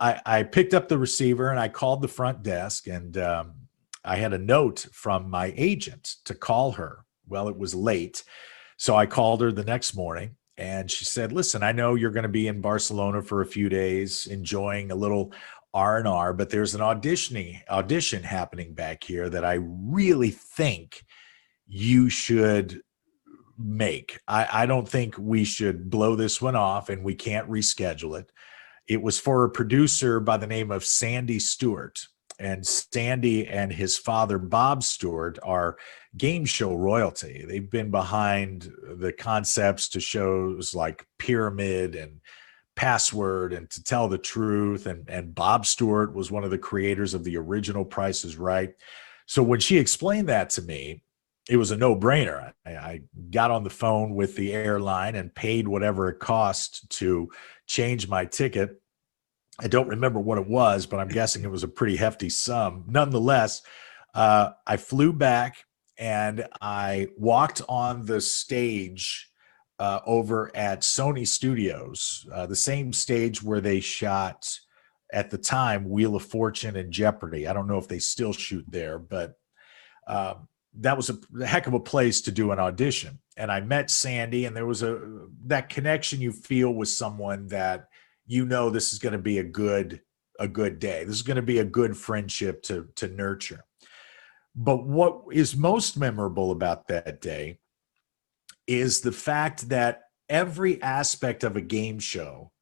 I picked up the receiver and I called the front desk, and I had a note from my agent to call her. Well, it was late. So I called her the next morning and she said, listen, I know you're going to be in Barcelona for a few days enjoying a little R&R, but there's an audition happening back here that I really think you should make. I don't think we should blow this one off and we can't reschedule it. It was for a producer by the name of Sandy Stewart. And Sandy and his father, Bob Stewart, are game show royalty. They've been behind the concepts to shows like Pyramid and Password and To Tell the Truth. And Bob Stewart was one of the creators of the original Price is Right. So when she explained that to me, it was a no-brainer. I got on the phone with the airline and paid whatever it cost to change my ticket. I don't remember what it was, but I'm guessing it was a pretty hefty sum. Nonetheless, I flew back and I walked on the stage over at Sony Studios, the same stage where they shot at the time Wheel of Fortune and Jeopardy. I don't know if they still shoot there, but that was a heck of a place to do an audition. And I met Sandy, and there was that connection you feel with someone that you know this is going to be a good day. This is going to be a good friendship to nurture. But what is most memorable about that day is the fact that every aspect of a game show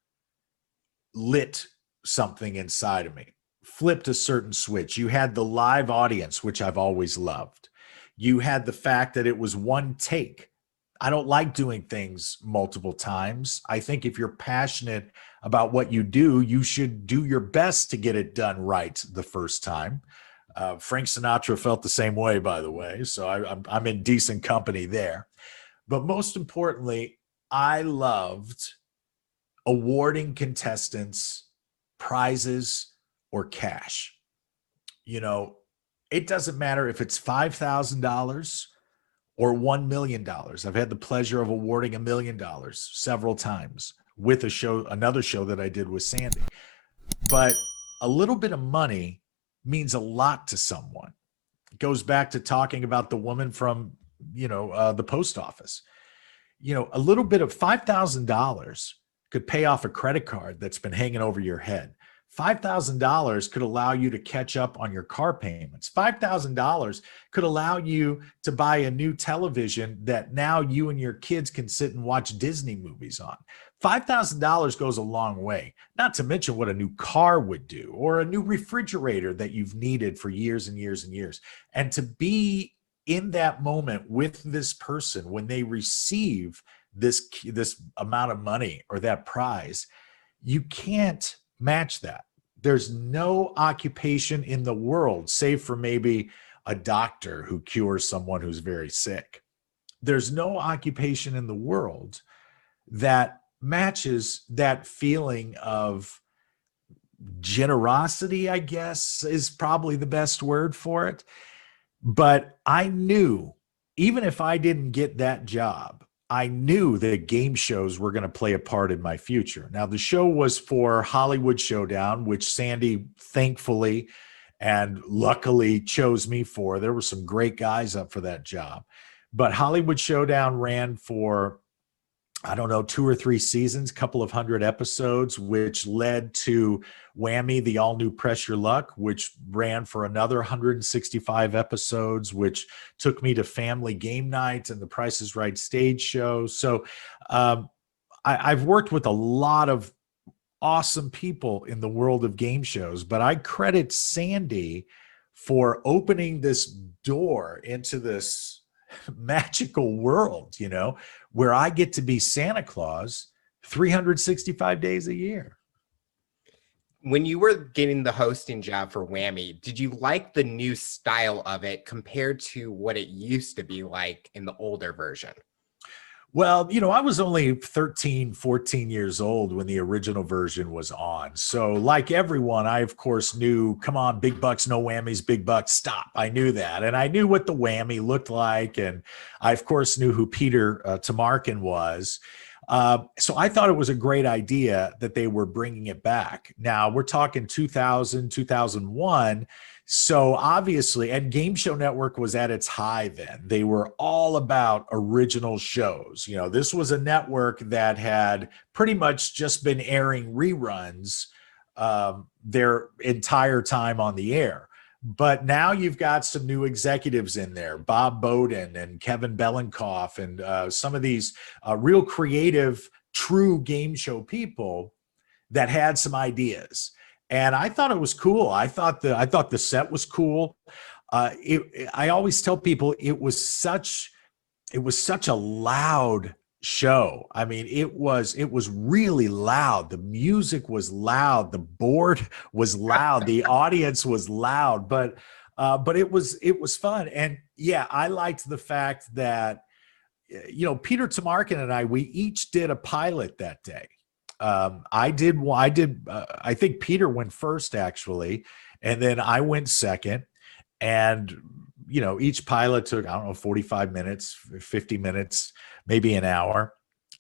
lit something inside of me, flipped a certain switch. You had the live audience, which I've always loved. You had the fact that it was one take. I don't like doing things multiple times. I think if you're passionate about what you do, you should do your best to get it done right the first time. Frank Sinatra felt the same way, by the way, so I'm in decent company there. But most importantly, I loved awarding contestants prizes or cash. You know, it doesn't matter if it's $5,000 or $1 million. I've had the pleasure of awarding $1 million several times with another show that I did with Sandy. But a little bit of money means a lot to someone. It goes back to talking about the woman from, the post office. A little bit of $5,000 could pay off a credit card that's been hanging over your head. $5,000 could allow you to catch up on your car payments. $5,000 could allow you to buy a new television that now you and your kids can sit and watch Disney movies on. $5,000 goes a long way, not to mention what a new car would do, or a new refrigerator that you've needed for years and years and years. And to be in that moment with this person when they receive this amount of money or that prize, you can't match that. There's no occupation in the world, save for maybe a doctor who cures someone who's very sick. There's no occupation in the world that matches that feeling of generosity, I guess, is probably the best word for it. But I knew, even if I didn't get that job, I knew that game shows were going to play a part in my future. Now, the show was for Hollywood Showdown, which Sandy thankfully and luckily chose me for. There were some great guys up for that job. But Hollywood Showdown ran for, 2 or 3 seasons, couple of hundred episodes, which led to Whammy, the all-new Press Your Luck, which ran for another 165 episodes, which took me to Family Game Night and the Price is Right stage show. So I've worked with a lot of awesome people in the world of game shows, but I credit Sandy for opening this door into this magical world, where I get to be Santa Claus 365 days a year. When you were getting the hosting job for Whammy, did you like the new style of it compared to what it used to be like in the older version? Well, I was only 13, 14 years old when the original version was on. So like everyone, I, of course, knew, come on, big bucks, no whammies, big bucks, stop. I knew that. And I knew what the whammy looked like. And I, of course, knew who Peter Tamarkin was. So I thought it was a great idea that they were bringing it back. Now we're talking 2000, 2001. So obviously, and Game Show Network was at its high then. They were all about original shows. You know, this was a network that had pretty much just been airing reruns their entire time on the air. But now you've got some new executives in there, Bob Bowden and Kevin Belenkoff, and some of these real creative, true game show people that had some ideas. And I thought it was cool. I thought the set was cool. I always tell people it was such a loud show. I mean, it was really loud. The music was loud. The board was loud. The audience was loud, but it was fun. And yeah, I liked the fact that, you know, Peter Tamarkin and we each did a pilot that day. I think Peter went first actually, and then I went second. And, you know, each pilot took, I don't know, 45 minutes, 50 minutes, maybe an hour.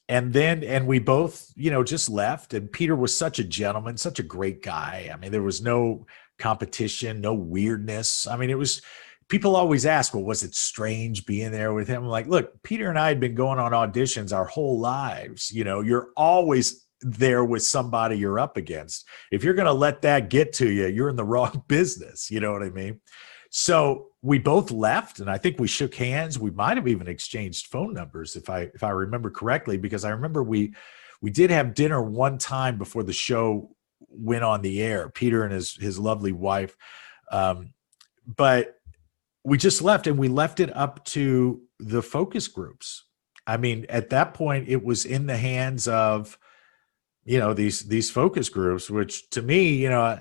And we both, you know, just left. And Peter was such a gentleman, such a great guy. I mean, there was no competition, no weirdness. I mean, people always ask, well, was it strange being there with him? I'm like, look, Peter and I had been going on auditions our whole lives. You know, you're always there with somebody you're up against. If you're going to let that get to you, you're in the wrong business. You know what I mean? So we both left, and I think we shook hands. We might have even exchanged phone numbers if I remember correctly, because I remember we did have dinner one time before the show went on the air, Peter and his lovely wife. But we just left, and we left it up to the focus groups. I mean, at that point, it was in the hands of, you know, these focus groups, which to me, you know,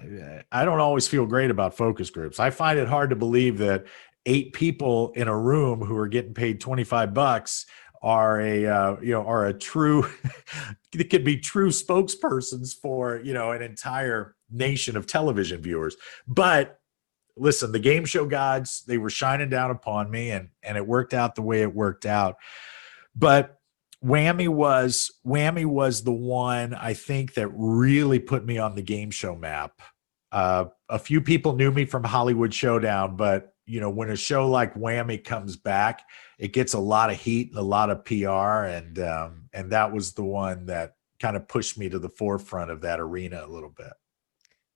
I don't always feel great about focus groups. I find it hard to believe that 8 people in a room who are getting paid $25 are a true, it could be true spokespersons for, you know, an entire nation of television viewers. But listen, the game show gods, they were shining down upon me, and it worked out the way it worked out. But Whammy was the one, I think, that really put me on the game show map. A few people knew me from Hollywood Showdown, but you know, when a show like Whammy comes back, it gets a lot of heat and a lot of PR, and that was the one that kind of pushed me to the forefront of that arena a little bit.